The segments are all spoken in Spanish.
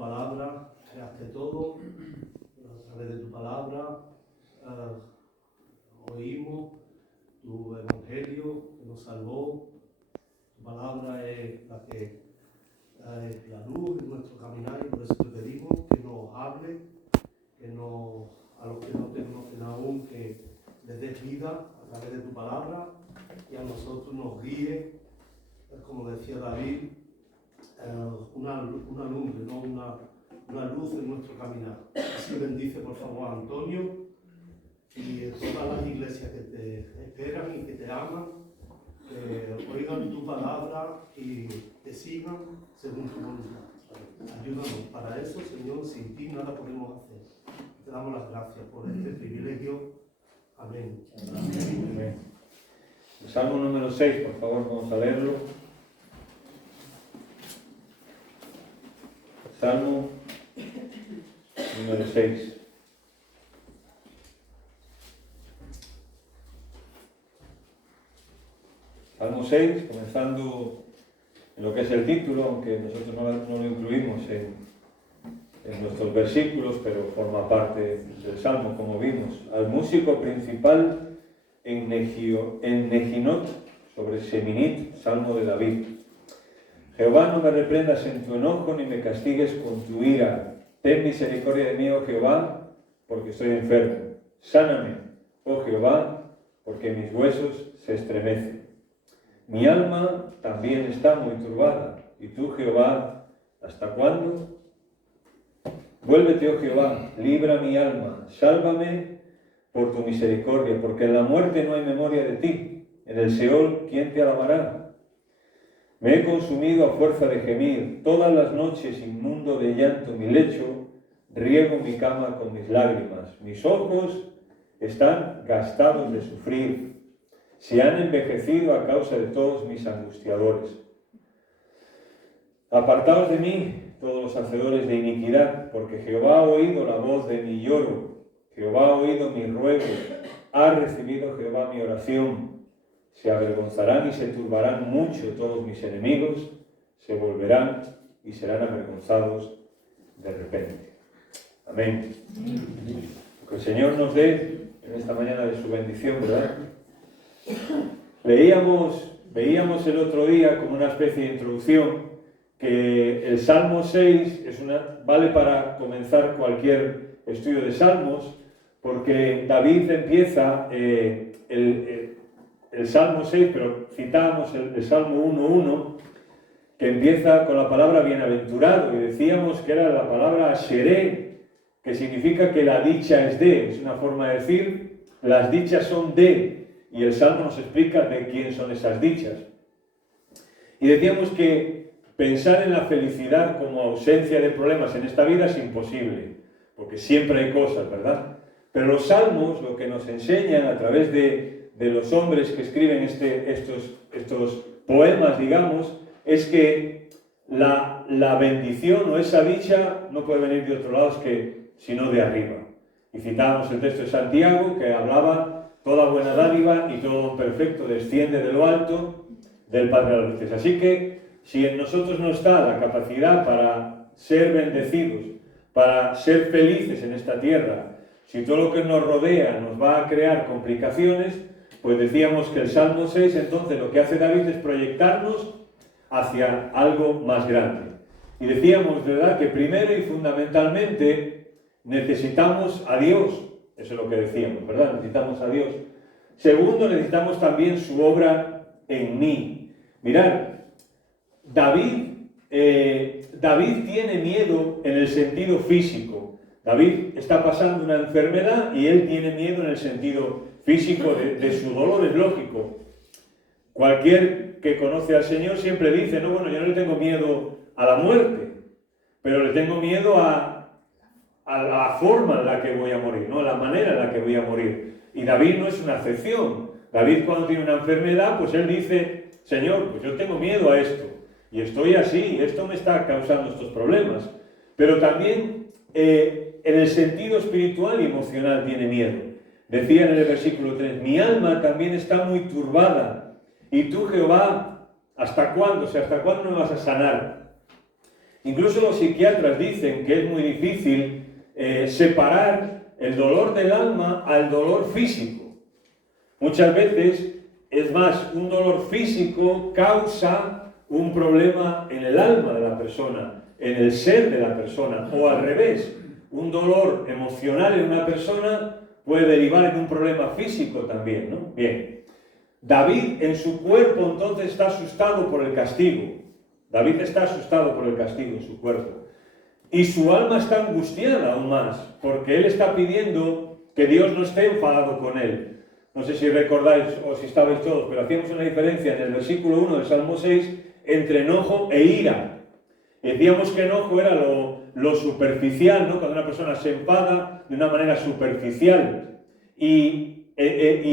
palabra, creaste todo, a través de tu palabra oímos tu evangelio que nos salvó. Tu palabra es la que es la luz en nuestro caminar, y por eso te pedimos que nos hable, que nos, a los que no te conocen aún, que les des vida a través de tu palabra, y a nosotros nos guíe, como decía David, una lumbre, ¿no? una luz en nuestro caminar. Así bendice por favor a Antonio y a todas las iglesias que te esperan y que te aman, que oigan tu palabra y te sigan según tu voluntad. Ayúdanos para eso, Señor, sin ti nada podemos hacer. Te damos las gracias por este privilegio. Amén. Amén. El Salmo número 6, por favor, vamos a leerlo. Salmo número 6. Salmo 6, comenzando en lo que es el título, aunque nosotros no lo incluimos en nuestros versículos, pero forma parte del Salmo, como vimos. Al músico principal en Neginot, sobre Seminit, Salmo de David. Jehová, no me reprendas en tu enojo, ni me castigues con tu ira. Ten misericordia de mí, oh Jehová, porque estoy enfermo. Sáname, oh Jehová, porque mis huesos se estremecen. Mi alma también está muy turbada. ¿Y tú, Jehová, hasta cuándo? Vuélvete, oh Jehová, libra mi alma, sálvame por tu misericordia, porque en la muerte no hay memoria de ti. En el Seol, ¿quién te alabará? Me he consumido a fuerza de gemir, todas las noches inmundo de llanto mi lecho, riego mi cama con mis lágrimas. Mis ojos están gastados de sufrir, se han envejecido a causa de todos mis angustiadores. Apartaos de mí, todos los hacedores de iniquidad, porque Jehová ha oído la voz de mi lloro, Jehová ha oído mi ruego, ha recibido Jehová mi oración. Se avergonzarán y se turbarán mucho todos mis enemigos, se volverán y serán avergonzados de repente. Amén. Que el Señor nos dé en esta mañana de su bendición, ¿verdad? Veíamos el otro día, como una especie de introducción, que el Salmo 6 vale para comenzar cualquier estudio de Salmos, porque David empieza el Salmo 6, pero citábamos el Salmo 1.1, que empieza con la palabra bienaventurado, y decíamos que era la palabra asheré, que significa que la dicha es de, es una forma de decir, las dichas son de, y el Salmo nos explica de quién son esas dichas. Y decíamos que pensar en la felicidad como ausencia de problemas en esta vida es imposible, porque siempre hay cosas, ¿verdad? Pero los salmos lo que nos enseñan a través de los hombres que escriben estos poemas, digamos, es que la bendición o esa dicha no puede venir de otro lado sino de arriba. Y citábamos el texto de Santiago, que hablaba: toda buena dádiva y todo don perfecto desciende de lo alto del Padre de las luces. Así que si en nosotros no está la capacidad para ser bendecidos, para ser felices en esta tierra, si todo lo que nos rodea nos va a crear complicaciones, pues decíamos que el Salmo 6 entonces lo que hace David es proyectarnos hacia algo más grande. Y decíamos, ¿verdad?, que primero y fundamentalmente necesitamos a Dios. Eso es lo que decíamos, ¿verdad? Necesitamos a Dios. Segundo, necesitamos también su obra en mí. Mirad, David tiene miedo en el sentido físico. David está pasando una enfermedad y él tiene miedo en el sentido físico de su dolor, es lógico. Cualquier que conoce al Señor siempre dice: no, bueno, yo no le tengo miedo a la muerte, pero le tengo miedo a la forma en la que voy a morir, ¿no? A la manera en la que voy a morir. Y David no es una excepción. David, cuando tiene una enfermedad, pues él dice: Señor, pues yo tengo miedo a esto, y estoy así, y esto me está causando estos problemas. Pero también en el sentido espiritual y emocional tiene miedo. Decía en el versículo 3: mi alma también está muy turbada. Y tú, Jehová, ¿hasta cuándo? O sea, ¿hasta cuándo me vas a sanar? Incluso los psiquiatras dicen que es muy difícil separar el dolor del alma al dolor físico. Muchas veces, es más, un dolor físico causa un problema en el alma de la persona, en el ser de la persona, o al revés, un dolor emocional en una persona puede derivar en un problema físico también, ¿no? Bien, David en su cuerpo entonces está asustado por el castigo. David está asustado por el castigo en su cuerpo. Y su alma está angustiada aún más, porque él está pidiendo que Dios no esté enfadado con él. No sé si recordáis o si estabais todos, pero hacíamos una diferencia en el versículo 1 del Salmo 6 entre enojo e ira. Decíamos que enojo era lo superficial, ¿no? Cuando una persona se enfada de una manera superficial. Y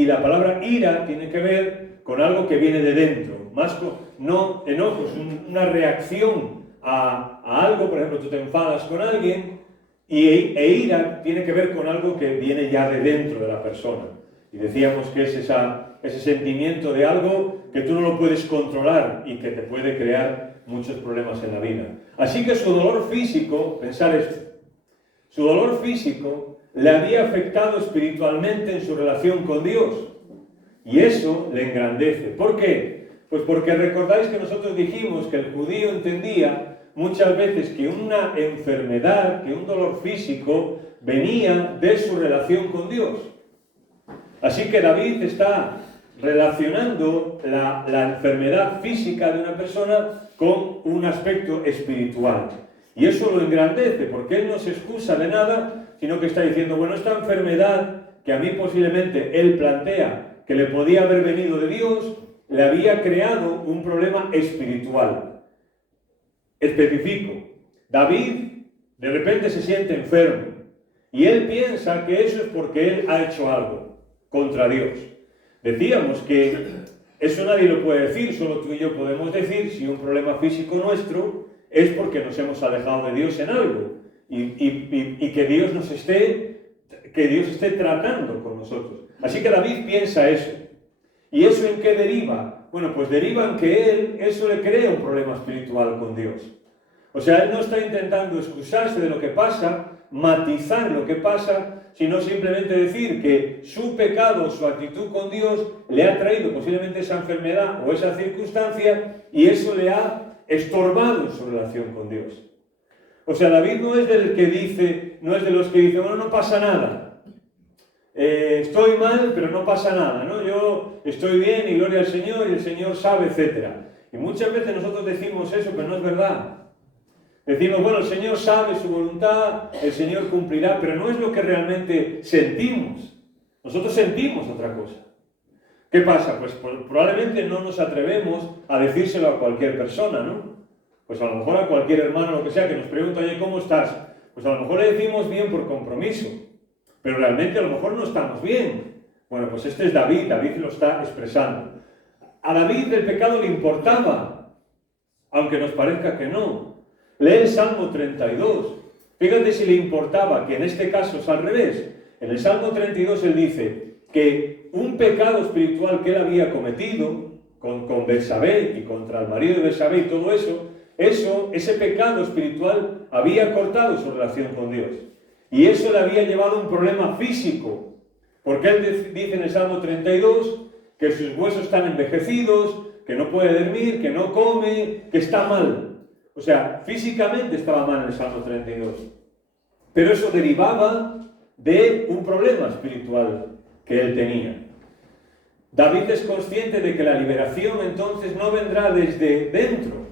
la palabra ira tiene que ver con algo que viene de dentro. No, enojo es una reacción a algo, por ejemplo, tú te enfadas con alguien, e ira tiene que ver con algo que viene ya de dentro de la persona. Y decíamos que es ese sentimiento de algo que tú no lo puedes controlar y que te puede crear muchos problemas en la vida. Así que su dolor físico, pensar esto, su dolor físico le había afectado espiritualmente en su relación con Dios. Y eso le engrandece. ¿Por qué? Pues porque recordáis que nosotros dijimos que el judío entendía muchas veces que una enfermedad, que un dolor físico, venía de su relación con Dios. Así que David está relacionando la enfermedad física de una persona con un aspecto espiritual. Y eso lo engrandece, porque él no se excusa de nada, sino que está diciendo, bueno, esta enfermedad que a mí posiblemente él plantea que le podía haber venido de Dios, le había creado un problema espiritual. Especifico, David de repente se siente enfermo y él piensa que eso es porque él ha hecho algo contra Dios. Decíamos que eso nadie lo puede decir, solo tú y yo podemos decir si un problema físico nuestro es porque nos hemos alejado de Dios en algo y que Dios esté tratando con nosotros. Así que David piensa eso. ¿Y eso en qué deriva? Bueno, pues deriva en que eso le crea un problema espiritual con Dios. O sea, él no está intentando excusarse de lo que pasa, matizar lo que pasa, sino simplemente decir que su pecado, su actitud con Dios, le ha traído posiblemente esa enfermedad o esa circunstancia, y eso le ha estorbado en su relación con Dios. O sea, David no es de los que dicen, bueno, no pasa nada. Estoy mal, pero no pasa nada, ¿no? Yo estoy bien y gloria al Señor y el Señor sabe, etc. Y muchas veces nosotros decimos eso, pero no es verdad. Decimos, bueno, el Señor sabe su voluntad, el Señor cumplirá, pero no es lo que realmente sentimos. Nosotros sentimos otra cosa. ¿Qué pasa? Pues probablemente no nos atrevemos a decírselo a cualquier persona, ¿no? Pues a lo mejor a cualquier hermano, lo que sea, que nos pregunta, oye, ¿cómo estás? Pues a lo mejor le decimos bien por compromiso, pero realmente a lo mejor no estamos bien. Bueno, pues este es David lo está expresando. A David el pecado le importaba, aunque nos parezca que no. Lee el Salmo 32. Fíjate si le importaba, que en este caso es al revés. En el Salmo 32 él dice que un pecado espiritual que él había cometido con Betsabé y contra el marido de Betsabé y todo eso, ese pecado espiritual había cortado su relación con Dios. Y eso le había llevado a un problema físico. Porque él dice en el Salmo 32 que sus huesos están envejecidos, que no puede dormir, que no come, que está mal. O sea, físicamente estaba mal en el Salmo 32. Pero eso derivaba de un problema espiritual que él tenía. David es consciente de que la liberación entonces no vendrá desde dentro.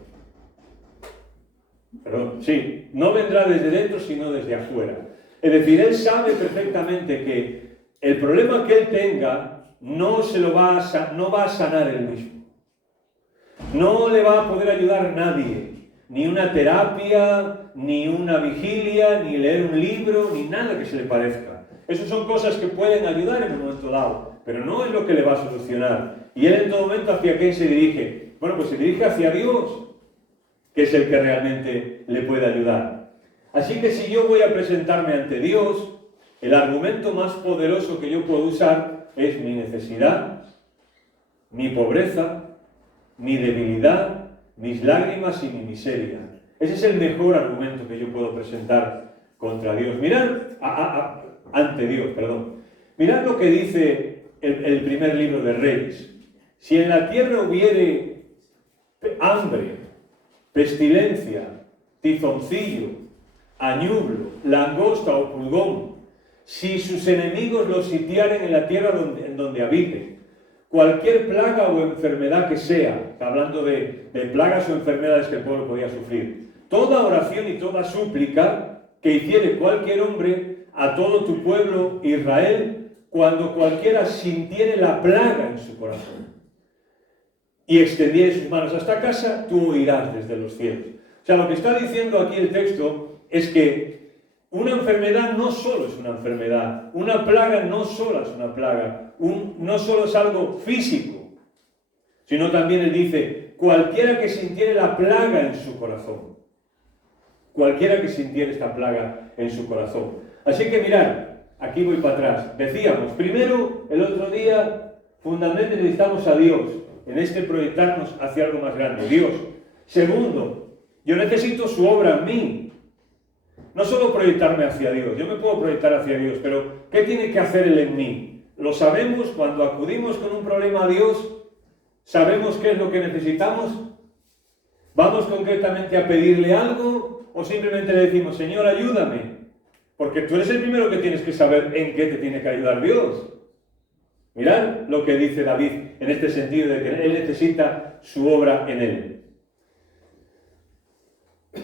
No vendrá desde dentro, sino desde afuera. Es decir, él sabe perfectamente que el problema que él tenga no va a sanar él mismo. No le va a poder ayudar nadie. Ni una terapia, ni una vigilia, ni leer un libro, ni nada que se le parezca. Esas son cosas que pueden ayudar en un momento dado, pero no es lo que le va a solucionar. Y él en todo momento, ¿hacia quién se dirige? Bueno, pues se dirige hacia Dios, que es el que realmente le puede ayudar. Así que si yo voy a presentarme ante Dios, el argumento más poderoso que yo puedo usar es mi necesidad, mi pobreza, mi debilidad, mis lágrimas y mi miseria. Ese es el mejor argumento que yo puedo presentar contra Dios. Mirad, ante Dios, perdón. Mirad lo que dice el primer libro de Reyes. Si en la tierra hubiere hambre, pestilencia, tizoncillo, añublo, langosta o pulgón, si sus enemigos los sitiaren en la tierra en donde habiten, cualquier plaga o enfermedad que sea, hablando de plagas o enfermedades que el pueblo podía sufrir, toda oración y toda súplica que hiciere cualquier hombre a todo tu pueblo Israel, cuando cualquiera sintiere la plaga en su corazón y extendiere sus manos hasta casa, tú oirás desde los cielos. O sea, lo que está diciendo aquí el texto es que una enfermedad no solo es una enfermedad, una plaga no solo es una plaga, no solo es algo físico, sino también él dice, cualquiera que sintiere la plaga en su corazón, cualquiera que sintiere esta plaga en su corazón. Así que mirad, aquí voy para atrás. Decíamos, primero, el otro día, fundamentalmente necesitamos a Dios, en este proyectarnos hacia algo más grande, Dios. Segundo, yo necesito su obra en mí. No solo proyectarme hacia Dios, yo me puedo proyectar hacia Dios, pero ¿qué tiene que hacer Él en mí? Lo sabemos cuando acudimos con un problema a Dios, sabemos qué es lo que necesitamos, vamos concretamente a pedirle algo o simplemente le decimos, Señor, ayúdame, porque tú eres el primero que tienes que saber en qué te tiene que ayudar Dios. Mirad lo que dice David en este sentido de que Él necesita su obra en Él.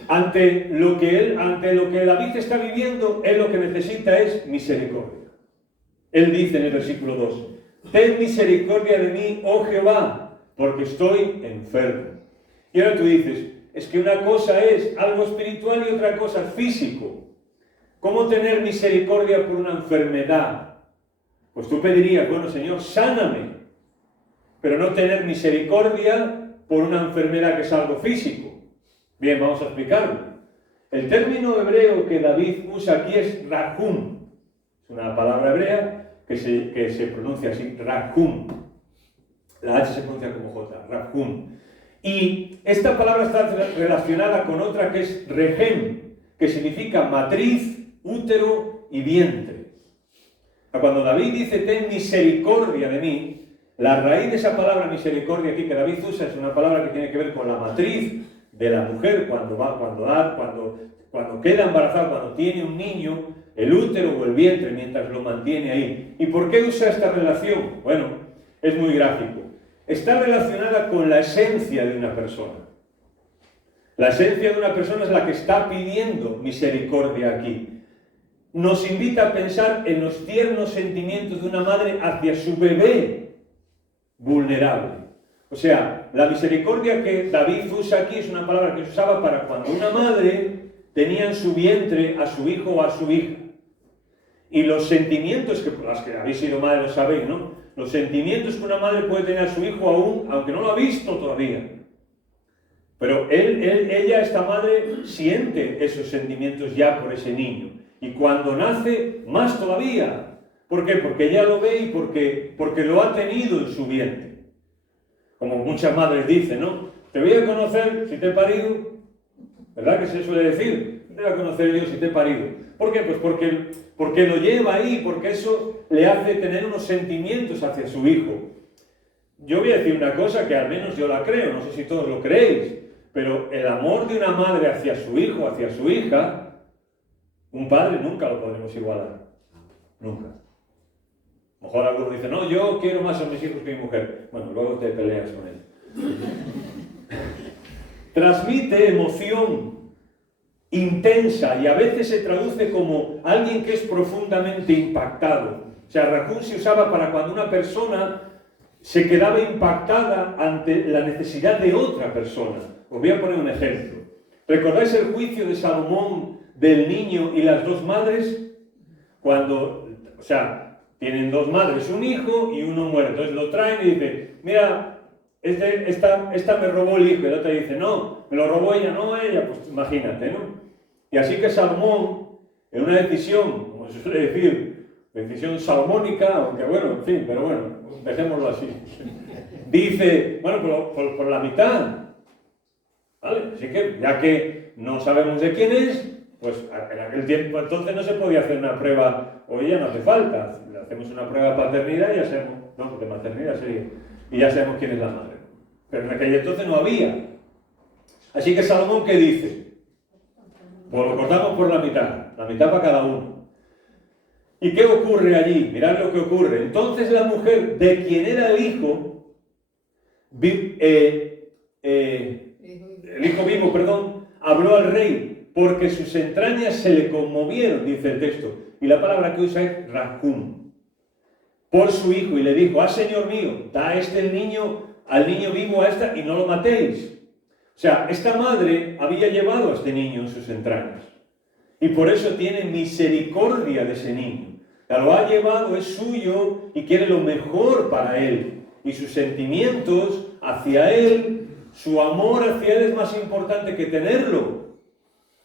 Ante lo que David está viviendo, él lo que necesita es misericordia. Él dice en el versículo 2, ten misericordia de mí, oh Jehová, porque estoy enfermo. Y ahora tú dices, es que una cosa es algo espiritual y otra cosa es físico. ¿Cómo tener misericordia por una enfermedad? Pues tú pedirías, bueno Señor, sáname, pero no tener misericordia por una enfermedad que es algo físico. Bien, vamos a explicarlo. El término hebreo que David usa aquí es rahum. Es una palabra hebrea que se pronuncia así, rahum. La H se pronuncia como J, rahum. Y esta palabra está relacionada con otra que es rehem, que significa matriz, útero y vientre. Cuando David dice, ten misericordia de mí, la raíz de esa palabra misericordia aquí que David usa es una palabra que tiene que ver con la matriz de la mujer cuando queda embarazada, cuando tiene un niño, el útero o el vientre mientras lo mantiene ahí. ¿Y por qué usa esta relación? Bueno, es muy gráfico. Está relacionada con la esencia de una persona. La esencia de una persona es la que está pidiendo misericordia aquí. Nos invita a pensar en los tiernos sentimientos de una madre hacia su bebé vulnerable. O sea, la misericordia que David usa aquí es una palabra que se usaba para cuando una madre tenía en su vientre a su hijo o a su hija. Y los sentimientos, que por las que habéis sido madre lo sabéis, ¿no? Los sentimientos que una madre puede tener a su hijo aún, aunque no lo ha visto todavía. Pero ella, esta madre, siente esos sentimientos ya por ese niño. Y cuando nace, más todavía. ¿Por qué? Porque ella lo ve y porque lo ha tenido en su vientre. Como muchas madres dicen, ¿no? Te voy a conocer si te he parido. ¿Verdad que se suele decir? Te voy a conocer yo si te he parido. ¿Por qué? Pues porque lo lleva ahí, porque eso le hace tener unos sentimientos hacia su hijo. Yo voy a decir una cosa que al menos yo la creo, no sé si todos lo creéis, pero el amor de una madre hacia su hijo, hacia su hija, un padre nunca lo podremos igualar. Nunca. A lo mejor algunos dicen, no, yo quiero más a mis hijos que a mi mujer. Bueno, luego te peleas con él. Transmite emoción intensa y a veces se traduce como alguien que es profundamente impactado. O sea, rahum se usaba para cuando una persona se quedaba impactada ante la necesidad de otra persona. Os voy a poner un ejemplo. ¿Recordáis el juicio de Salomón del niño y las dos madres? Cuando, o sea, tienen dos madres, un hijo y uno muere. Entonces lo traen y dicen, mira, esta me robó el hijo. Y la otra dice, no, me lo robó ella, no ella. Pues imagínate, ¿no? Y así que Salomón, en una decisión, como se suele decir, decisión salomónica, aunque bueno, en fin, pero bueno, dejémoslo así. Dice, bueno, por la mitad. ¿Vale? Así que, ya que no sabemos de quién es, pues en aquel tiempo entonces no se podía hacer una prueba, hoy ya no hace falta, le hacemos una prueba de paternidad y ya sabemos, no, de maternidad sería, y ya sabemos quién es la madre. Pero en aquel entonces no había. Así que Salomón, ¿qué dice? Pues lo cortamos por la mitad para cada uno. ¿Y qué ocurre allí? Mirad lo que ocurre. Entonces la mujer de quien era el hijo, habló al rey, porque sus entrañas se le conmovieron, dice el texto. Y la palabra que usa es Rahum, por su hijo, y le dijo: ah, señor mío, da al niño vivo a esta, y no lo matéis. O sea, esta madre había llevado a este niño en sus entrañas, y por eso tiene misericordia de ese niño. Lo ha llevado, es suyo, y quiere lo mejor para él. Y sus sentimientos hacia él, su amor hacia él es más importante que tenerlo.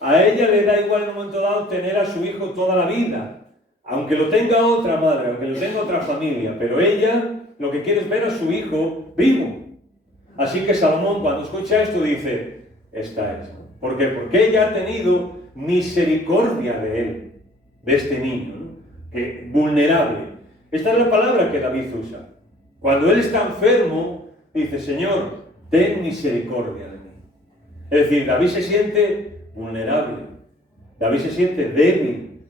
A ella le da igual en un momento dado tener a su hijo toda la vida, aunque lo tenga otra madre, aunque lo tenga otra familia, pero ella lo que quiere es ver a su hijo vivo. Así que Salomón, cuando escucha esto, dice: esta es. ¿Por qué? Porque ella ha tenido misericordia de él, de este niño, ¿no? Que vulnerable. Esta es la palabra que David usa. Cuando él está enfermo, dice: Señor, ten misericordia de mí. Es decir, David se siente vulnerable, David se siente débil,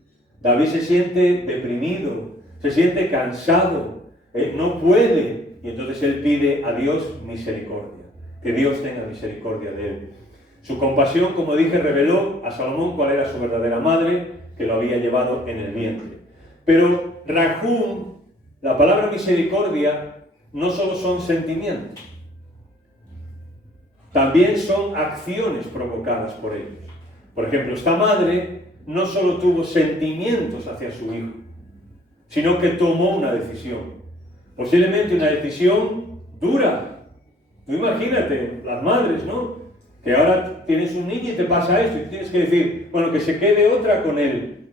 David se siente deprimido, se siente cansado, no puede, y entonces él pide a Dios misericordia, que Dios tenga misericordia de él. Su compasión, como dije, reveló a Salomón cuál era su verdadera madre, que lo había llevado en el vientre. Pero Rahum, la palabra misericordia, no solo son sentimientos, también son acciones provocadas por ellos. Por ejemplo, esta madre no solo tuvo sentimientos hacia su hijo, sino que tomó una decisión. Posiblemente una decisión dura. Tú imagínate, las madres, ¿no? Que ahora tienes un niño y te pasa esto, y tienes que decir, bueno, que se quede otra con él.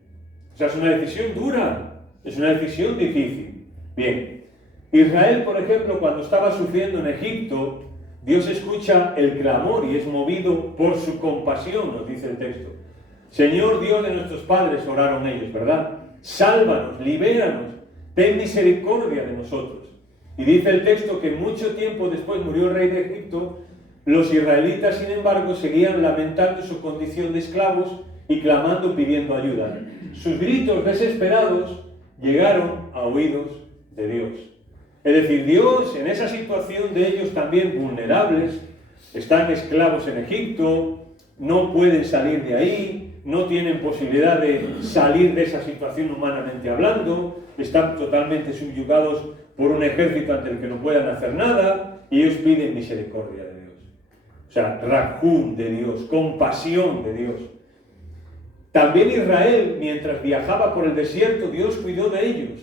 O sea, es una decisión dura, es una decisión difícil. Bien, Israel, por ejemplo, cuando estaba sufriendo en Egipto, Dios escucha el clamor y es movido por su compasión, nos dice el texto. Señor Dios de nuestros padres, oraron ellos, ¿verdad? Sálvanos, libéranos, ten misericordia de nosotros. Y dice el texto que mucho tiempo después murió el rey de Egipto. Los israelitas, sin embargo, seguían lamentando su condición de esclavos y clamando, pidiendo ayuda. Sus gritos desesperados llegaron a oídos de Dios. Es decir, Dios, en esa situación de ellos también vulnerables, están esclavos en Egipto, no pueden salir de ahí, no tienen posibilidad de salir de esa situación humanamente hablando, están totalmente subyugados por un ejército ante el que no puedan hacer nada, y ellos piden misericordia de Dios. O sea, Rahum de Dios, compasión de Dios. También Israel, mientras viajaba por el desierto, Dios cuidó de ellos,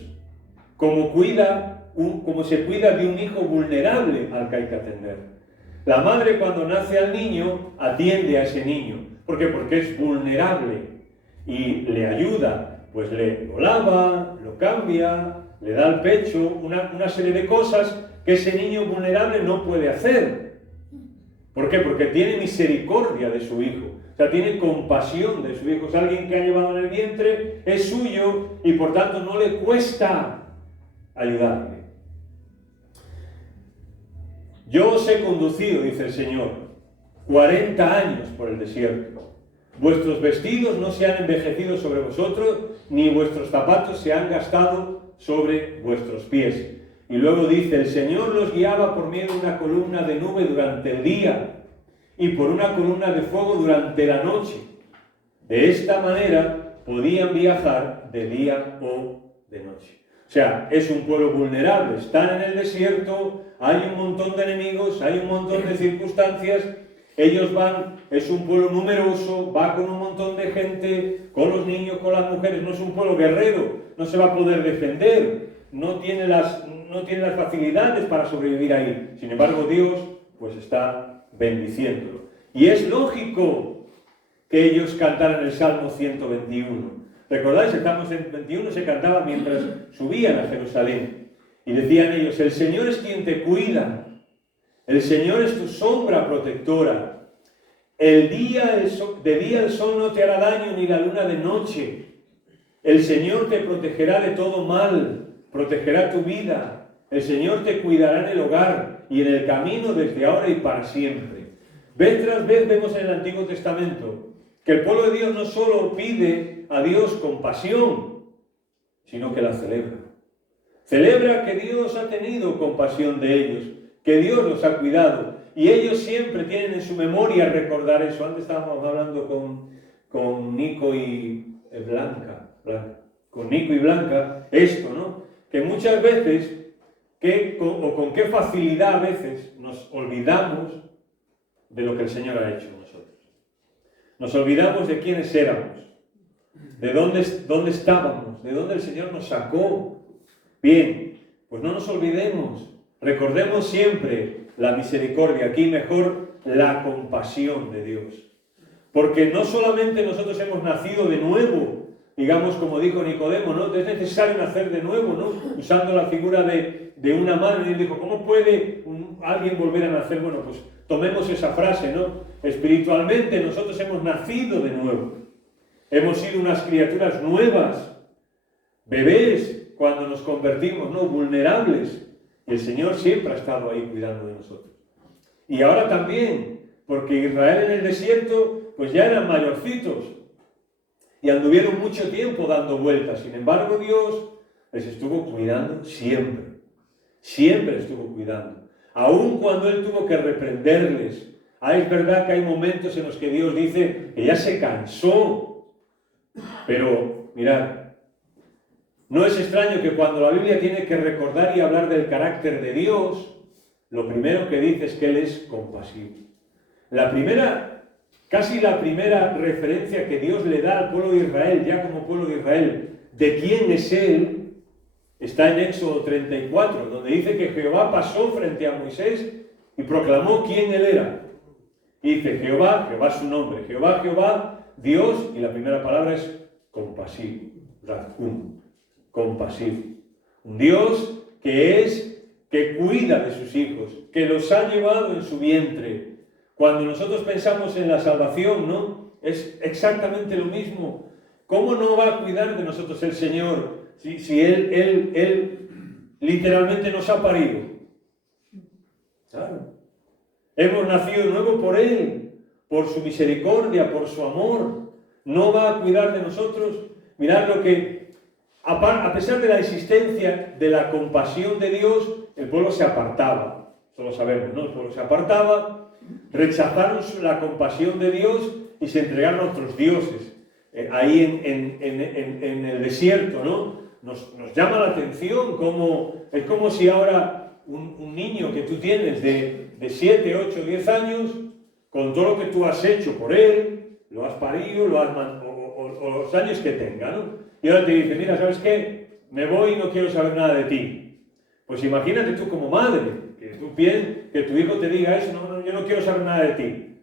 como se cuida de un hijo vulnerable al que hay que atender. La madre, cuando nace al niño, atiende a ese niño. ¿Por qué? Porque es vulnerable y le ayuda, pues lo lava, lo cambia, le da el pecho, una serie de cosas que ese niño vulnerable no puede hacer. ¿Por qué? Porque tiene misericordia de su hijo. O sea, tiene compasión de su hijo. Es alguien que ha llevado en el vientre, es suyo y por tanto no le cuesta ayudarle. Yo os he conducido, dice el Señor, 40 años por el desierto. Vuestros vestidos no se han envejecido sobre vosotros, ni vuestros zapatos se han gastado sobre vuestros pies. Y luego dice, el Señor los guiaba por medio de una columna de nube durante el día y por una columna de fuego durante la noche. De esta manera podían viajar de día o de noche. O sea, es un pueblo vulnerable, están en el desierto, hay un montón de enemigos, hay un montón de circunstancias, ellos van, es un pueblo numeroso, va con un montón de gente, con los niños, con las mujeres, no es un pueblo guerrero, no se va a poder defender, no tiene las facilidades para sobrevivir ahí. Sin embargo, Dios pues está bendiciéndolo. Y es lógico que ellos cantaran el Salmo 121. ¿Recordáis? El Salmo 121 se cantaba mientras subían a Jerusalén. Y decían ellos, el Señor es quien te cuida, el Señor es tu sombra protectora, de día el sol no te hará daño ni la luna de noche. El Señor te protegerá de todo mal, protegerá tu vida. El Señor te cuidará en el hogar y en el camino desde ahora y para siempre. Vez tras vez vemos en el Antiguo Testamento que el pueblo de Dios no solo pide a Dios compasión, sino que la celebra. Celebra que Dios ha tenido compasión de ellos, que Dios los ha cuidado. Y ellos siempre tienen en su memoria recordar eso. Antes estábamos hablando con Nico y Blanca, con Nico y Blanca, esto, ¿no? Que muchas veces, con qué facilidad a veces nos olvidamos de lo que el Señor ha hecho en nosotros. Nos olvidamos de quiénes éramos, de dónde estábamos, de dónde el Señor nos sacó. Bien, pues no nos olvidemos, recordemos siempre la misericordia, aquí mejor la compasión de Dios. Porque no solamente nosotros hemos nacido de nuevo, digamos como dijo Nicodemo, ¿no? Es necesario nacer de nuevo, ¿no? Usando la figura de una madre, y él dijo, ¿cómo puede alguien volver a nacer? Bueno, pues tomemos esa frase, ¿no? Espiritualmente nosotros hemos nacido de nuevo. Hemos sido unas criaturas nuevas, bebés, cuando nos convertimos, ¿no? Vulnerables. Y el Señor siempre ha estado ahí cuidando de nosotros. Y ahora también, porque Israel en el desierto, pues ya eran mayorcitos. Y anduvieron mucho tiempo dando vueltas. Sin embargo, Dios les estuvo cuidando siempre. Siempre estuvo cuidando. Aun cuando Él tuvo que reprenderles. Es verdad que hay momentos en los que Dios dice que ya se cansó. Pero, mirad, no es extraño que cuando la Biblia tiene que recordar y hablar del carácter de Dios, lo primero que dice es que Él es compasivo. Casi la primera referencia que Dios le da al pueblo de Israel, ya como pueblo de Israel, de quién es Él, está en Éxodo 34, donde dice que Jehová pasó frente a Moisés y proclamó quién Él era. Y dice Jehová es su nombre, Jehová, Dios, y la primera palabra es compasivo, compasivo. Un Dios que cuida de sus hijos, que los ha llevado en su vientre. Cuando nosotros pensamos en la salvación, ¿no? Es exactamente lo mismo. ¿Cómo no va a cuidar de nosotros el Señor si Él literalmente nos ha parido? Claro. Hemos nacido de nuevo por Él, por su misericordia, por su amor. No va a cuidar de nosotros. Mirad lo que, a pesar de la existencia de la compasión de Dios, el pueblo se apartaba. Eso lo sabemos, ¿no? El pueblo se apartaba. Rechazaron la compasión de Dios y se entregaron a otros dioses. Ahí en el desierto, ¿no? Nos llama la atención es como si ahora un niño que tú tienes de 7, 8, 10 años, con todo lo que tú has hecho por él, lo has parido, o los años que tenga, ¿no? Y ahora te dice, mira, ¿sabes qué? Me voy y no quiero saber nada de ti. Pues imagínate tú como madre, que tu hijo te diga eso, no, yo no quiero saber nada de ti.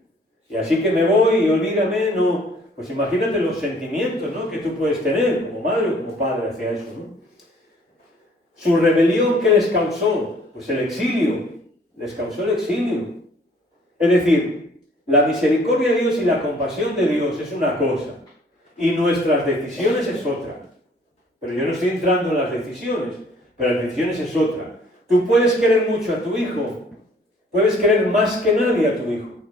Y así que me voy y olvídame, no. Pues imagínate los sentimientos, ¿no? Que tú puedes tener como madre o como padre hacia eso, ¿no? Su rebelión, ¿qué les causó? Pues el exilio. Les causó el exilio. Es decir, la misericordia de Dios y la compasión de Dios es una cosa y nuestras decisiones es otra. Pero yo no estoy entrando en las decisiones, pero las decisiones es otra. Tú puedes querer mucho a tu hijo, puedes querer más que nadie a tu hijo,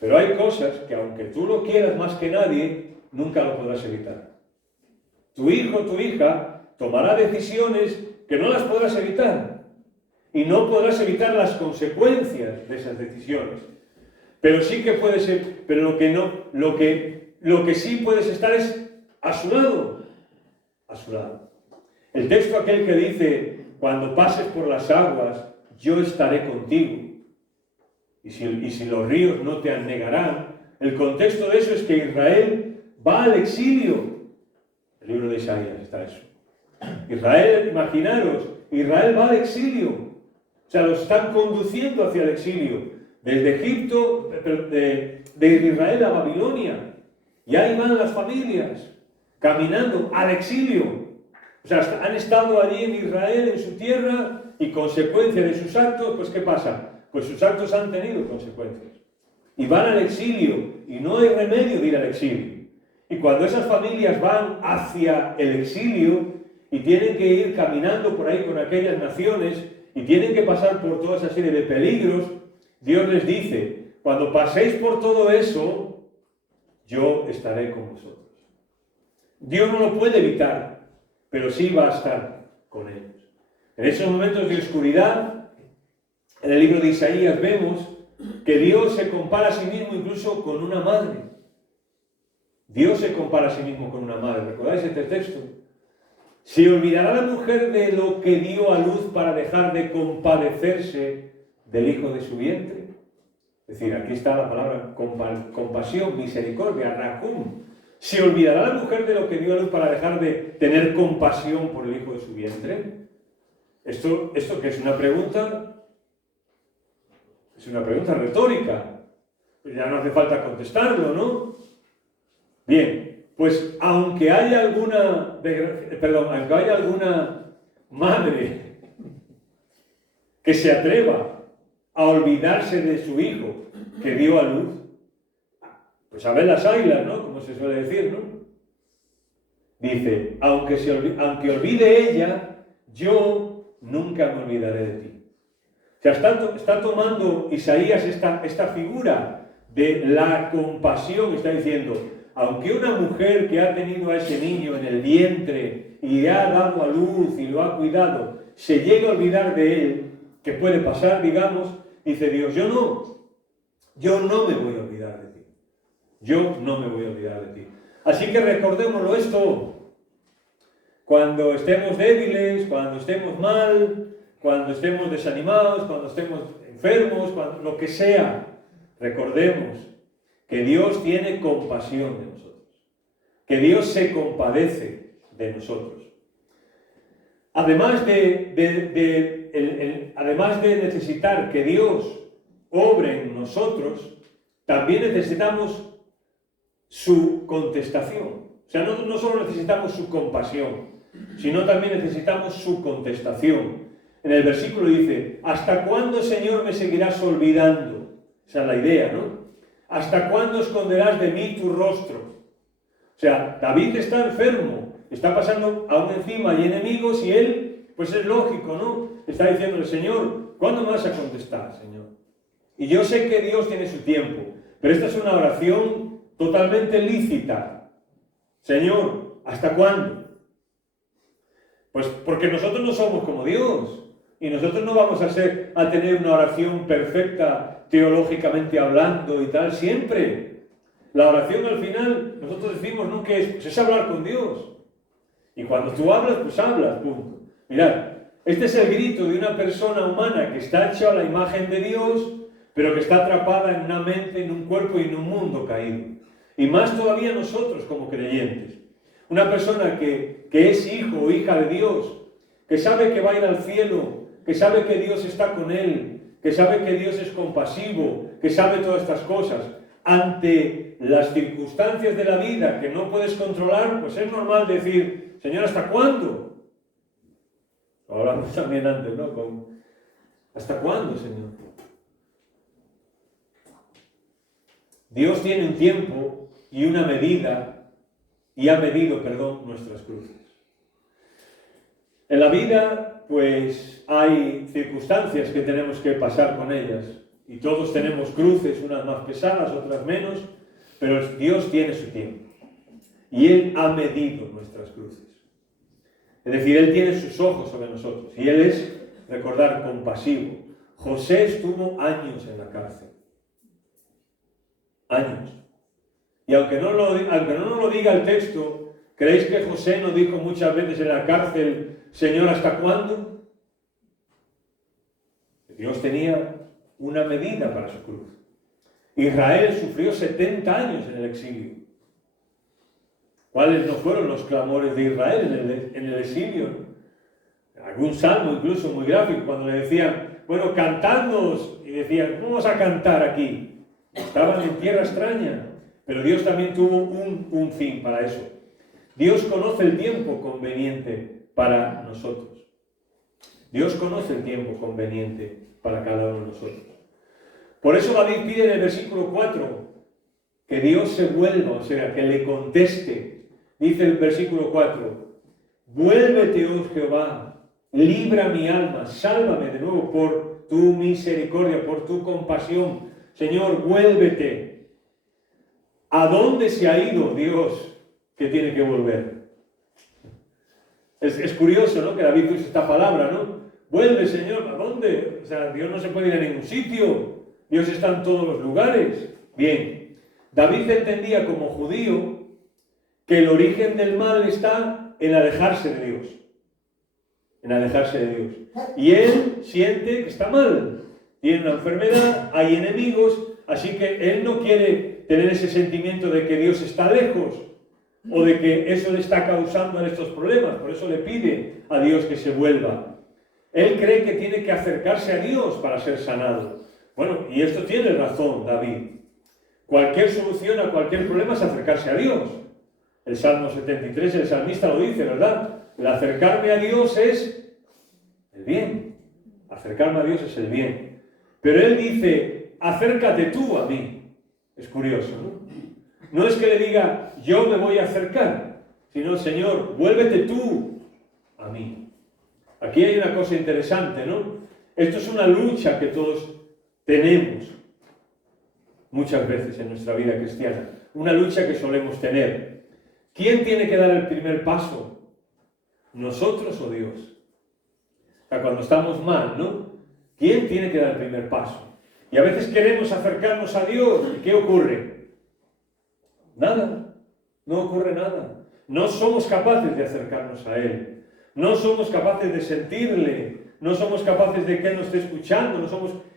pero hay cosas que aunque tú lo quieras más que nadie, nunca lo podrás evitar. Tu hijo, tu hija, tomará decisiones que no las podrás evitar y no podrás evitar las consecuencias de esas decisiones. Pero sí que puede ser, pero lo que sí puedes estar es a su lado, a su lado. El texto aquel que dice, cuando pases por las aguas, yo estaré contigo. Y si los ríos no te anegarán, el contexto de eso es que Israel va al exilio. El libro de Isaías está eso. Israel, imaginaros, Israel va al exilio. O sea, los están conduciendo hacia el exilio. Desde Egipto, de Israel a Babilonia. Y ahí van las familias, caminando al exilio. O sea, han estado allí en Israel, en su tierra, y consecuencia de sus actos, pues ¿qué pasa? Pues sus actos han tenido consecuencias. y van al exilio y no hay remedio de ir al exilio. Y cuando esas familias van hacia el exilio y tienen que ir caminando por ahí con aquellas naciones y tienen que pasar por toda esa serie de peligros, Dios les dice, cuando paséis por todo eso, yo estaré con vosotros. Dios no lo puede evitar, pero sí va a estar con ellos. En esos momentos de oscuridad, en el libro de Isaías vemos que Dios se compara a sí mismo incluso con una madre. Dios se compara a sí mismo con una madre. ¿Recordáis este texto? ¿Se olvidará la mujer de lo que dio a luz para dejar de compadecerse del hijo de su vientre? Es decir, aquí está la palabra compasión, misericordia, racum. ¿Se olvidará la mujer de lo que dio a luz para dejar de tener compasión por el hijo de su vientre? ¿Esto que es una pregunta? Es una pregunta retórica. Ya no hace falta contestarlo, ¿no? Bien, pues aunque haya alguna madre que se atreva a olvidarse de su hijo que dio a luz, pues a ver las águilas, ¿no? Como se suele decir, ¿no? Dice, aunque olvide ella, yo nunca me olvidaré de ti. O sea, está tomando Isaías esta figura de la compasión, está diciendo, aunque una mujer que ha tenido a ese niño en el vientre y le ha dado a luz y lo ha cuidado, se llegue a olvidar de él, que puede pasar, digamos, dice Dios, yo no me voy a olvidar de ti. Yo no me voy a olvidar de ti. Así que recordémoslo esto. Cuando estemos débiles, cuando estemos mal, cuando estemos desanimados, cuando estemos enfermos, lo que sea, recordemos que Dios tiene compasión de nosotros, que Dios se compadece de nosotros. Además de necesitar que Dios obre en nosotros, también necesitamos su contestación. O sea, no solo necesitamos su compasión, sino también necesitamos su contestación. En el versículo dice, ¿hasta cuándo, Señor, me seguirás olvidando? Esa es la idea, ¿no? ¿Hasta cuándo esconderás de mí tu rostro? O sea, David está enfermo, está pasando aún encima, hay enemigos y él, pues es lógico, ¿no? Está diciéndole, Señor, ¿cuándo me vas a contestar, Señor? Y yo sé que Dios tiene su tiempo, pero esta es una oración totalmente lícita. Señor, ¿hasta cuándo? Pues porque nosotros no somos como Dios y nosotros no vamos a tener una oración perfecta teológicamente hablando y tal siempre. La oración al final, nosotros decimos, ¿no? Que es hablar con Dios. Y cuando tú hablas, pues hablas, punto. Mirad, este es el grito de una persona humana que está hecha a la imagen de Dios, pero que está atrapada en una mente, en un cuerpo y en un mundo caído. Y más todavía nosotros como creyentes. Una persona que es hijo o hija de Dios, que sabe que va a ir al cielo, que sabe que Dios está con él, que sabe que Dios es compasivo, que sabe todas estas cosas, ante las circunstancias de la vida que no puedes controlar, pues es normal decir, Señor, ¿hasta cuándo? Hablamos también antes, ¿no? ¿Hasta cuándo, Señor? Dios tiene un tiempo y una medida, y ha medido, nuestras cruces. En la vida, pues, hay circunstancias que tenemos que pasar con ellas. Y todos tenemos cruces, unas más pesadas, otras menos, pero Dios tiene su tiempo. Y Él ha medido nuestras cruces. Es decir, Él tiene sus ojos sobre nosotros. Y Él es, recordar, compasivo. José estuvo años en la cárcel. Años. Y aunque no nos lo diga el texto, ¿creéis que José no dijo muchas veces en la cárcel, Señor, ¿hasta cuándo? Dios tenía una medida para su cruz. Israel sufrió 70 años en el exilio. ¿Cuáles no fueron los clamores de Israel en el exilio? Algún salmo incluso muy gráfico, cuando le decían, bueno, cantadnos, y decían, ¿cómo vamos a cantar aquí? Estaban en tierra extraña, pero Dios también tuvo un fin para eso. Dios conoce el tiempo conveniente para nosotros. Dios conoce el tiempo conveniente para cada uno de nosotros. Por eso David pide en el versículo 4 que Dios se vuelva, o sea, que le conteste. Dice el versículo 4, vuélvete, oh Jehová, libra mi alma, sálvame de nuevo por tu misericordia, por tu compasión. Señor, vuélvete. ¿A dónde se ha ido Dios que tiene que volver? Es curioso, ¿no?, que David use esta palabra, ¿no? Vuelve, Señor, ¿a dónde? O sea, Dios no se puede ir a ningún sitio. Dios está en todos los lugares. Bien, David entendía como judío que el origen del mal está en alejarse de Dios. En alejarse de Dios. Y él siente que está mal. Tiene una enfermedad, hay enemigos, así que él no quiere tener ese sentimiento de que Dios está lejos o de que eso le está causando estos problemas. Por eso le pide a Dios que se vuelva. Él cree que tiene que acercarse a Dios para ser sanado. Bueno, y esto tiene razón David. Cualquier solución a cualquier problema es acercarse a Dios. El Salmo 73, el salmista lo dice, ¿verdad? El acercarme a Dios es el bien. Acercarme a Dios es el bien. Pero él dice, acércate tú a mí. Es curioso, ¿no? No es que le diga, yo me voy a acercar, sino, Señor, vuélvete tú a mí. Aquí hay una cosa interesante, ¿no? Esto es una lucha que todos tenemos muchas veces en nuestra vida cristiana. Una lucha que solemos tener. ¿Quién tiene que dar el primer paso? ¿Nosotros o Dios? O sea, cuando estamos mal, ¿no? ¿Quién tiene que dar el primer paso? Y a veces queremos acercarnos a Dios. ¿Y qué ocurre? Nada. No ocurre nada. No somos capaces de acercarnos a Él. No somos capaces de sentirle. No somos capaces de que Él nos esté escuchando.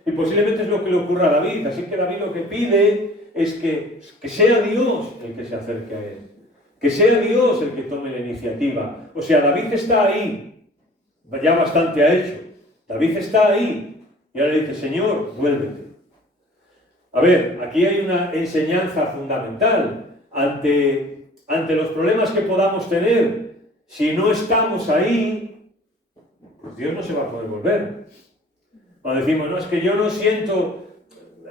Y posiblemente es lo que le ocurra a David. Así que David lo que pide es que sea Dios el que se acerque a Él. Que sea Dios el que tome la iniciativa. O sea, David está ahí. Ya bastante ha hecho. David está ahí. Y ahora le dice, Señor, vuélvete. A ver, aquí hay una enseñanza fundamental. Ante los problemas que podamos tener, si no estamos ahí, pues Dios no se va a poder volver. Cuando decimos, no, es que yo no siento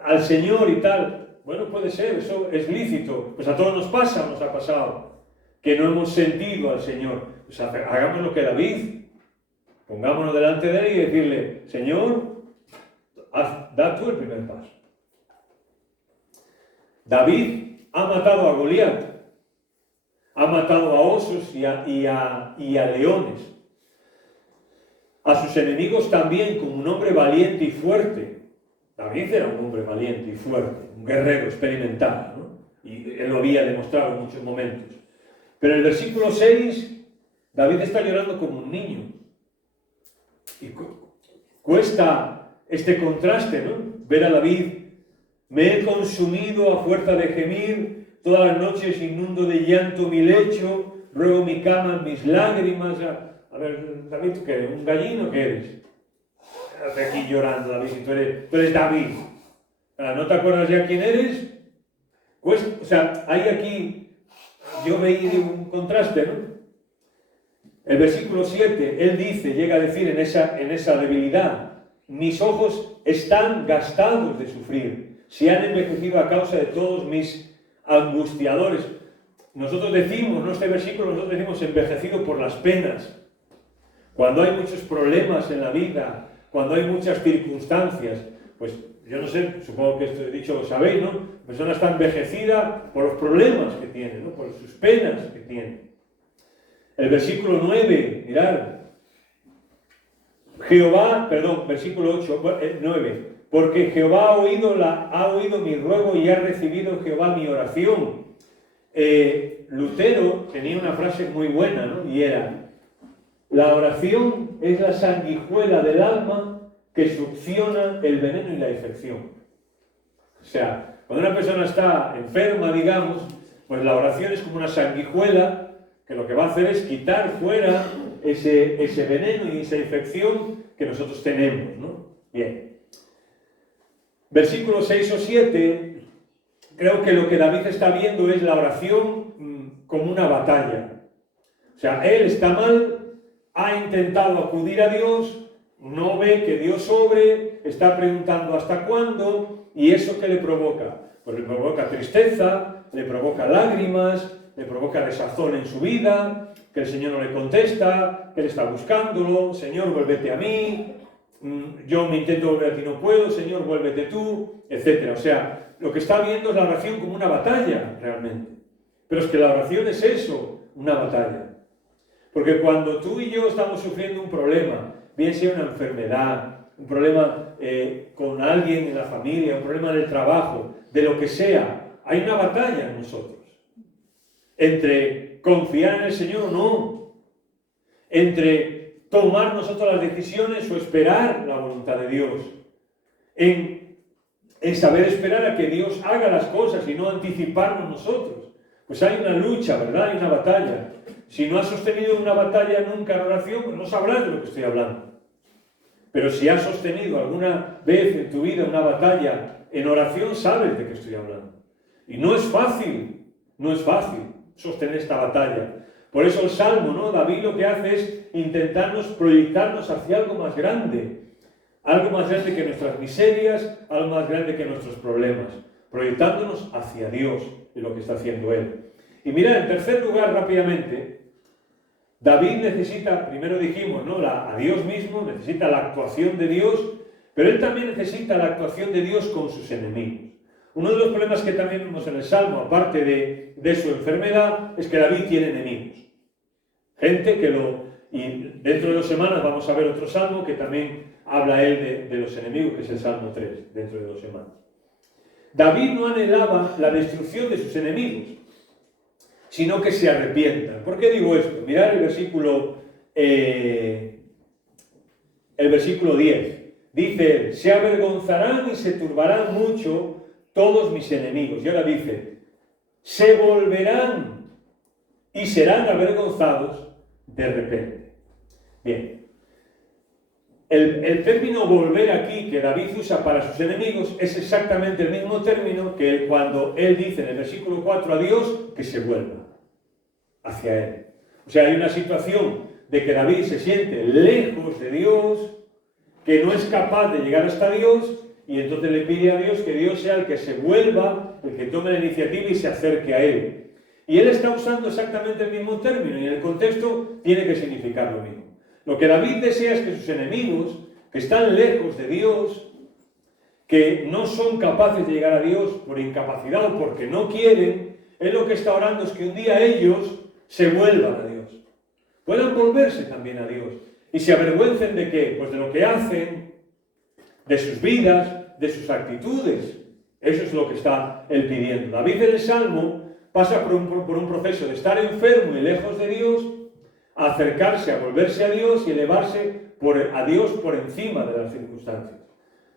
al Señor y tal. Bueno, puede ser, eso es lícito. Pues a todos nos pasa, nos ha pasado, que no hemos sentido al Señor. Pues hagamos lo que David. Pongámonos delante de Él y decirle, Señor, da tú el primer paso. David ha matado a Goliat, ha matado a osos y a leones. A sus enemigos también, como un hombre valiente y fuerte. David era un hombre valiente y fuerte, un guerrero experimentado, ¿no? Y él lo había demostrado en muchos momentos. Pero en el versículo 6, David está llorando como un niño. Y cuesta este contraste, ¿no? Ver a David. Me he consumido a fuerza de gemir, todas las noches inundo de llanto mi lecho, ruego mi cama en mis lágrimas. A ver, David, ¿tú qué eres? ¿Un gallino qué eres? Estás aquí llorando, David, si tú eres David. ¿No te acuerdas ya quién eres? Pues, o sea, hay aquí, yo veía un contraste, ¿no? El versículo 7, él dice, llega a decir en esa debilidad, mis ojos están gastados de sufrir. Se han envejecido a causa de todos mis angustiadores. Nosotros decimos, ¿no? Este versículo, nosotros decimos envejecido por las penas. Cuando hay muchos problemas en la vida, cuando hay muchas circunstancias, pues yo no sé, supongo que esto he dicho lo sabéis, ¿no? La persona está envejecida por los problemas que tiene, ¿no? Por sus penas que tiene. El versículo 9, mirad. Versículo 9. Porque Jehová ha oído mi ruego y ha recibido Jehová mi oración. Lutero tenía una frase muy buena, ¿no? Y era, la oración es la sanguijuela del alma que succiona el veneno y la infección. O sea, cuando una persona está enferma, digamos, pues la oración es como una sanguijuela que lo que va a hacer es quitar fuera ese veneno y esa infección que nosotros tenemos, ¿no? Bien. Versículos 6 o 7, creo que lo que David está viendo es la oración como una batalla. O sea, él está mal, ha intentado acudir a Dios, no ve que Dios obre, está preguntando hasta cuándo, ¿y eso qué le provoca? Pues le provoca tristeza, le provoca lágrimas, le provoca desazón en su vida, que el Señor no le contesta, que él está buscándolo, Señor, vuélvete a mí, yo me intento volver a ti, no puedo, Señor, vuélvete tú, etc. O sea, lo que está viendo es la oración como una batalla, realmente. Pero es que la oración es eso, una batalla. Porque cuando tú y yo estamos sufriendo un problema, bien sea una enfermedad, un problema con alguien en la familia, un problema en el trabajo, de lo que sea, hay una batalla en nosotros. Entre confiar en el Señor o no, entre tomar nosotros las decisiones o esperar la voluntad de Dios, en saber esperar a que Dios haga las cosas y no anticiparnos nosotros. Pues hay una lucha, ¿verdad? Hay una batalla. Si no has sostenido una batalla nunca en oración, pues no sabrás de lo que estoy hablando. Pero si has sostenido alguna vez en tu vida una batalla en oración, sabes de qué estoy hablando. Y no es fácil sostener esta batalla. Por eso el Salmo, ¿no? David lo que hace es intentarnos proyectarnos hacia algo más grande que nuestras miserias, algo más grande que nuestros problemas, proyectándonos hacia Dios y lo que está haciendo Él. Y mira, en tercer lugar, rápidamente, David necesita, primero dijimos, ¿no? A Dios mismo, necesita la actuación de Dios, pero él también necesita la actuación de Dios con sus enemigos. Uno de los problemas que también vemos en el Salmo, aparte de su enfermedad, es que David tiene enemigos. Gente y dentro de 2 semanas vamos a ver otro Salmo que también habla él de los enemigos, que es el Salmo 3, dentro de 2 semanas. David no anhelaba la destrucción de sus enemigos, sino que se arrepientan. ¿Por qué digo esto? Mirad el versículo 10. Dice, se avergonzarán y se turbarán mucho todos mis enemigos. Y ahora dice, se volverán y serán avergonzados de repente. Bien. El término volver aquí que David usa para sus enemigos es exactamente el mismo término que cuando él dice en el versículo 4 a Dios que se vuelva hacia él. O sea, hay una situación de que David se siente lejos de Dios, que no es capaz de llegar hasta Dios, y entonces le pide a Dios que Dios sea el que se vuelva, el que tome la iniciativa y se acerque a él. Y él está usando exactamente el mismo término, y en el contexto tiene que significar lo mismo. Lo que David desea es que sus enemigos, que están lejos de Dios, que no son capaces de llegar a Dios por incapacidad o porque no quieren, él lo que está orando es que un día ellos se vuelvan a Dios. Puedan volverse también a Dios. Y se avergüencen de qué? Pues de lo que hacen, de sus vidas, de sus actitudes. Eso es lo que está él pidiendo. David en el Salmo pasa por un proceso de estar enfermo y lejos de Dios, a acercarse, a volverse a Dios y elevarse a Dios por encima de las circunstancias.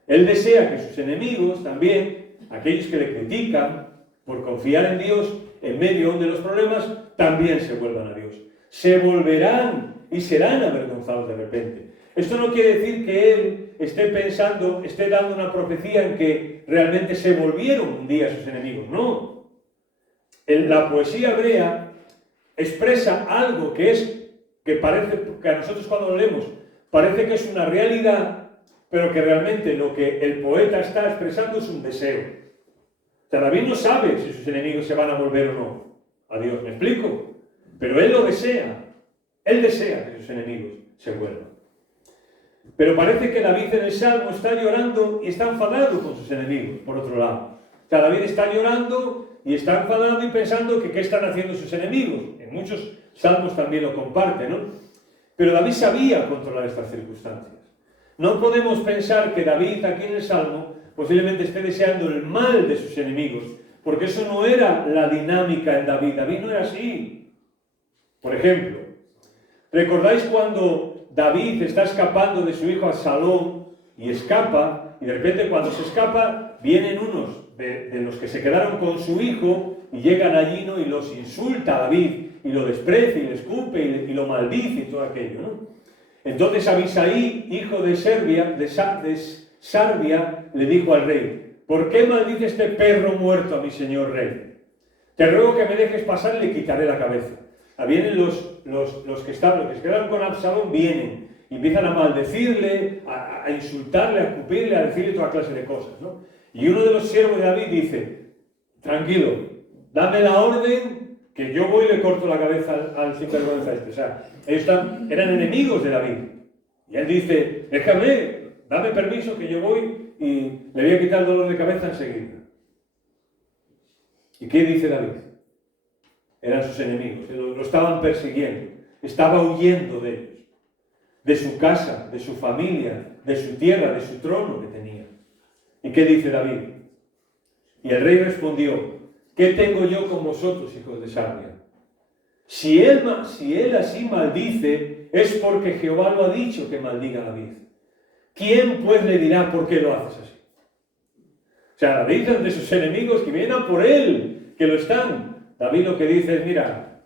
Él desea que sus enemigos también, aquellos que le critican por confiar en Dios en medio de los problemas, también se vuelvan a Dios. Se volverán y serán avergonzados de repente. Esto no quiere decir que él esté dando una profecía en que realmente se volvieron un día sus enemigos. No. La poesía hebrea expresa algo que parece que a nosotros cuando lo leemos parece que es una realidad, pero que realmente lo que el poeta está expresando es un deseo. O sea, David no sabe si sus enemigos se van a volver o no a Dios, ¿me explico? Pero él lo desea. Él desea que sus enemigos se vuelvan. Pero parece que David en el Salmo está llorando y está enfadado con sus enemigos, por otro lado. O sea, David está llorando y está enfadado y pensando que qué están haciendo sus enemigos. En muchos salmos también lo comparte, ¿no? Pero David sabía controlar estas circunstancias. No podemos pensar que David aquí en el Salmo posiblemente esté deseando el mal de sus enemigos, porque eso no era la dinámica en David. David no era así. Por ejemplo, ¿recordáis cuando David está escapando de su hijo Absalón y escapa, y de repente cuando se escapa vienen unos de los que se quedaron con su hijo y llegan allí, ¿no? Y los insulta a David y lo desprecia y le escupe y lo maldice y todo aquello, ¿no? Entonces Abisai, hijo de Sarbia, le dijo al rey: ¿por qué maldice este perro muerto a mi señor rey? Te ruego que me dejes pasar y le quitaré la cabeza. Vienen los que se quedaron con Absalón, vienen y empiezan a maldecirle, a insultarle, a escupirle, a decirle toda clase de cosas, ¿no? Y uno de los siervos de David dice, tranquilo, dame la orden que yo voy y le corto la cabeza al sinvergüenza este. O sea, ellos eran enemigos de David. Y él dice, déjame, dame permiso que yo voy y le voy a quitar el dolor de cabeza enseguida. ¿Y qué dice David? Eran sus enemigos, lo estaban persiguiendo, estaba huyendo de ellos, de su casa, de su familia, de su tierra, de su trono que tenía. ¿Y qué dice David? Y el rey respondió, ¿qué tengo yo con vosotros, hijos de Sarvia? Si él así maldice, es porque Jehová lo ha dicho que maldiga a David. ¿Quién pues le dirá por qué lo haces así? O sea, David es de sus enemigos que vienen a por él, que lo están. David lo que dice es, mira,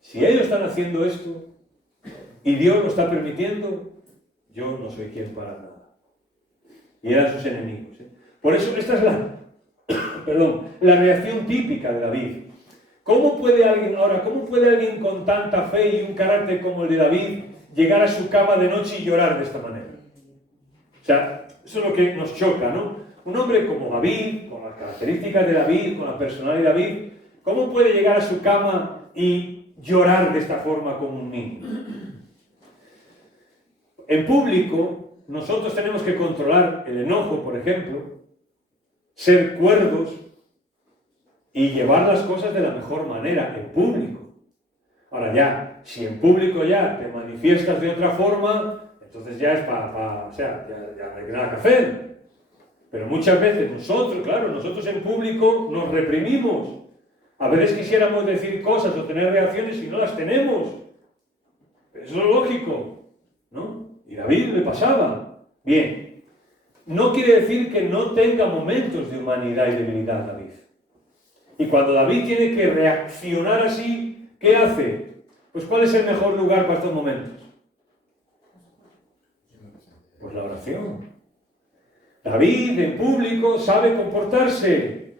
si ellos están haciendo esto y Dios lo está permitiendo, yo no soy quien para nada. Y eran sus enemigos. Por eso esta es la reacción típica de David. ¿Cómo puede alguien con tanta fe y un carácter como el de David llegar a su cama de noche y llorar de esta manera? O sea, eso es lo que nos choca, ¿no? Un hombre como David, con las características de David, con la personalidad de David, ¿cómo puede llegar a su cama y llorar de esta forma como un niño? En público, nosotros tenemos que controlar el enojo, por ejemplo, ser cuerdos y llevar las cosas de la mejor manera en público. Ahora ya, si en público ya te manifiestas de otra forma, entonces ya es o sea, ya no hay nada que hacer. Pero muchas veces nosotros en público nos reprimimos. A veces quisiéramos decir cosas o tener reacciones y no las tenemos. Pero eso es lógico, ¿no? Y a David le pasaba. Bien, no quiere decir que no tenga momentos de humanidad y debilidad David. Y cuando David tiene que reaccionar así, ¿qué hace? Pues ¿cuál es el mejor lugar para estos momentos? Pues la oración. David en público sabe comportarse.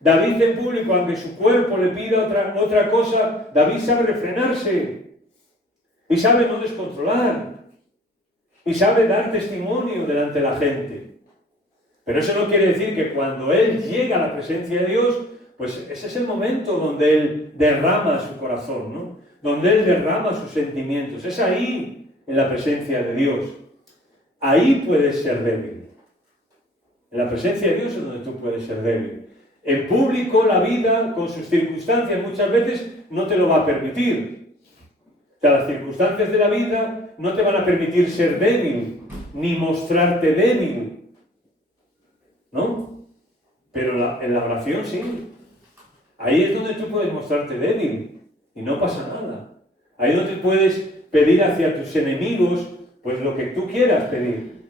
David en público, aunque su cuerpo le pida otra cosa, David sabe refrenarse. Y sabe no descontrolar. Y sabe dar testimonio delante de la gente. Pero eso no quiere decir que cuando él llega a la presencia de Dios, pues ese es el momento donde él derrama su corazón, ¿no? Donde él derrama sus sentimientos. Es ahí, en la presencia de Dios. Ahí puedes ser débil. En la presencia de Dios es donde tú puedes ser débil. En público, la vida, con sus circunstancias, muchas veces no te lo va a permitir. O sea, las circunstancias de la vida no te van a permitir ser débil, ni mostrarte débil. ¿No? Pero en la oración sí. Ahí es donde tú puedes mostrarte débil y no pasa nada. Ahí es donde puedes pedir hacia tus enemigos pues lo que tú quieras pedir.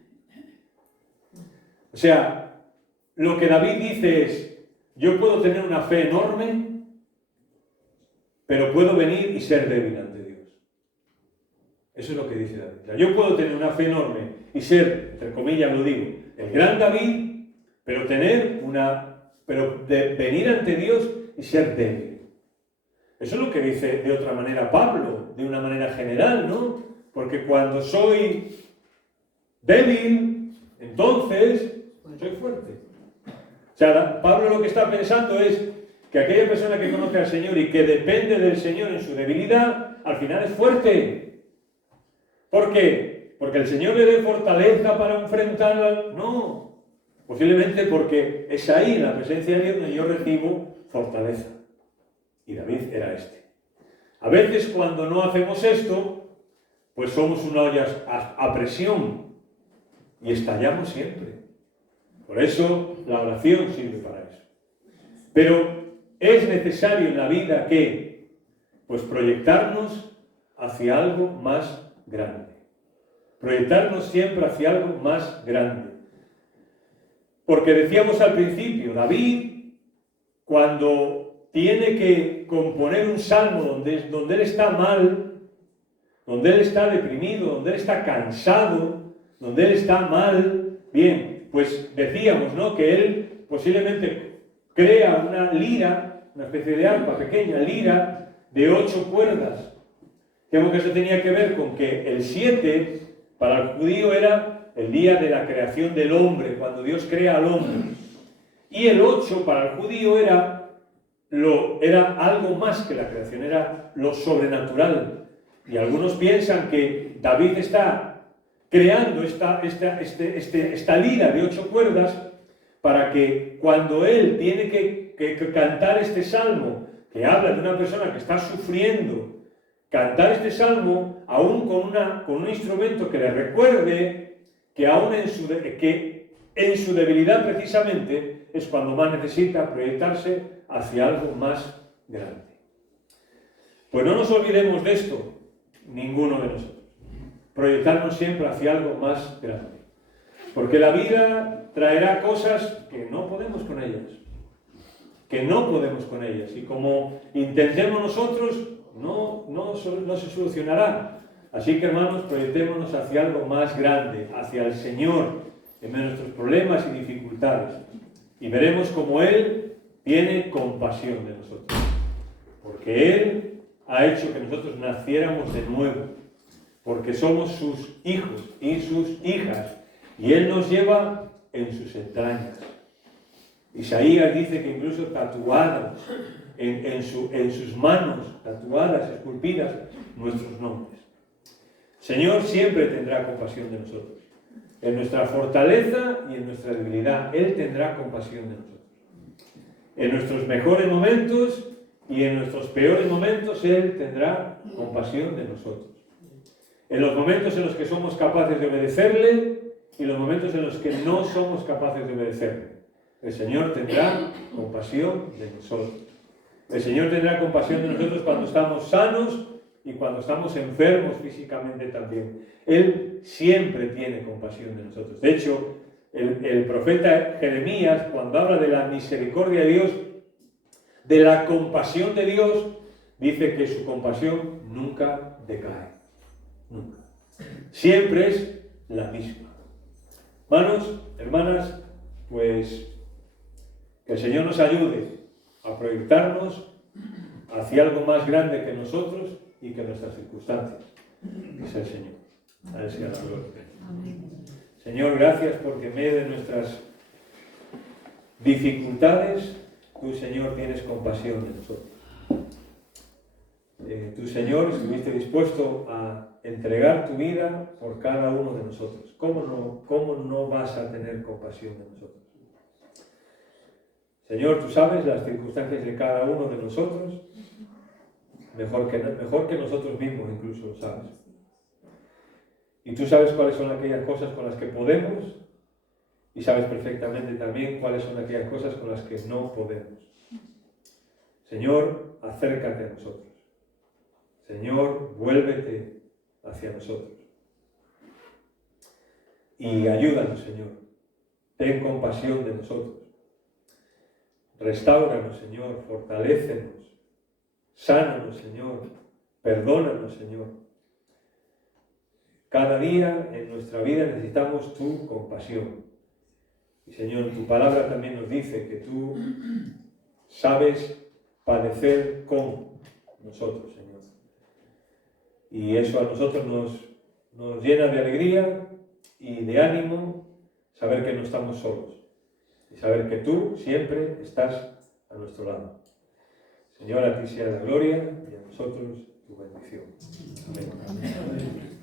O sea, lo que David dice es, yo puedo tener una fe enorme, pero puedo venir y ser débil ante Dios. Eso es lo que dice David. O sea, yo puedo tener una fe enorme y ser, entre comillas lo digo, el gran David, pero venir ante Dios y ser débil. Eso es lo que dice de otra manera Pablo, de una manera general, ¿no? Porque cuando soy débil, entonces soy fuerte. O sea, Pablo lo que está pensando es que aquella persona que conoce al Señor y que depende del Señor en su debilidad, al final es fuerte. ¿Por qué? ¿Porque el Señor le dé fortaleza para enfrentarla? No. Posiblemente porque es ahí, en la presencia de Dios, donde yo recibo fortaleza. Y David era este. A veces cuando no hacemos esto, pues somos una olla a presión y estallamos siempre. Por eso la oración sirve para eso. Pero es necesario en la vida que, pues proyectarnos hacia algo más grande. Proyectarnos siempre hacia algo más grande. Porque decíamos al principio, David, cuando tiene que componer un salmo donde él está mal, donde él está deprimido, donde él está cansado, donde él está mal, bien, pues decíamos, ¿no?, que él posiblemente crea una lira, una especie de arpa pequeña, lira de 8 cuerdas. Creo que eso tenía que ver con que el 7 para el judío era el día de la creación del hombre, cuando Dios crea al hombre. Y el 8 para el judío era algo más que la creación, era lo sobrenatural. Y algunos piensan que David está creando esta lira de 8 cuerdas para que cuando él tiene que cantar este salmo, que habla de una persona que está sufriendo, cantar este salmo aún con un instrumento que le recuerde que aún en su debilidad precisamente es cuando más necesita proyectarse hacia algo más grande. Pues no nos olvidemos de esto, ninguno de nosotros. Proyectarnos siempre hacia algo más grande. Porque la vida traerá cosas que no podemos con ellas. Y como intentemos nosotros, no se solucionará. Así que, hermanos, proyectémonos hacia algo más grande, hacia el Señor, en nuestros problemas y dificultades. Y veremos cómo Él tiene compasión de nosotros. Porque Él ha hecho que nosotros naciéramos de nuevo. Porque somos sus hijos y sus hijas. Y Él nos lleva en sus entrañas. Isaías dice que incluso tatuados en sus manos, tatuadas, esculpidas, nuestros nombres. Señor siempre tendrá compasión de nosotros. En nuestra fortaleza y en nuestra debilidad, Él tendrá compasión de nosotros. En nuestros mejores momentos y en nuestros peores momentos, Él tendrá compasión de nosotros. En los momentos en los que somos capaces de obedecerle y los momentos en los que no somos capaces de obedecerle. El Señor tendrá compasión de nosotros. El Señor tendrá compasión de nosotros cuando estamos sanos y cuando estamos enfermos físicamente también. Él siempre tiene compasión de nosotros. De hecho, el profeta Jeremías, cuando habla de la misericordia de Dios, de la compasión de Dios, dice que su compasión nunca decae. Nunca. Siempre es la misma. Hermanos, hermanas, pues que el Señor nos ayude a proyectarnos hacia algo más grande que nosotros y que nuestras circunstancias, que es el Señor. A Él sea la gloria. Señor, gracias porque en medio de nuestras dificultades, tú, Señor, tienes compasión de nosotros. Tú, Señor, estuviste dispuesto a entregar tu vida por cada uno de nosotros. ¿Cómo no vas a tener compasión de nosotros? Señor, tú sabes las circunstancias de cada uno de nosotros, mejor que nosotros mismos incluso lo sabes. Y tú sabes cuáles son aquellas cosas con las que podemos y sabes perfectamente también cuáles son aquellas cosas con las que no podemos. Señor, acércate a nosotros. Señor, vuélvete hacia nosotros. Y ayúdanos, Señor. Ten compasión de nosotros. Restáuranos, Señor. Fortalécenos. Sánanos, Señor. Perdónanos, Señor. Cada día en nuestra vida necesitamos tu compasión. Y, Señor, tu palabra también nos dice que tú sabes padecer con nosotros, Señor. Y eso a nosotros nos llena de alegría y de ánimo saber que no estamos solos. Y saber que tú siempre estás a nuestro lado. Señor, a ti sea la gloria y a nosotros tu bendición. Amén.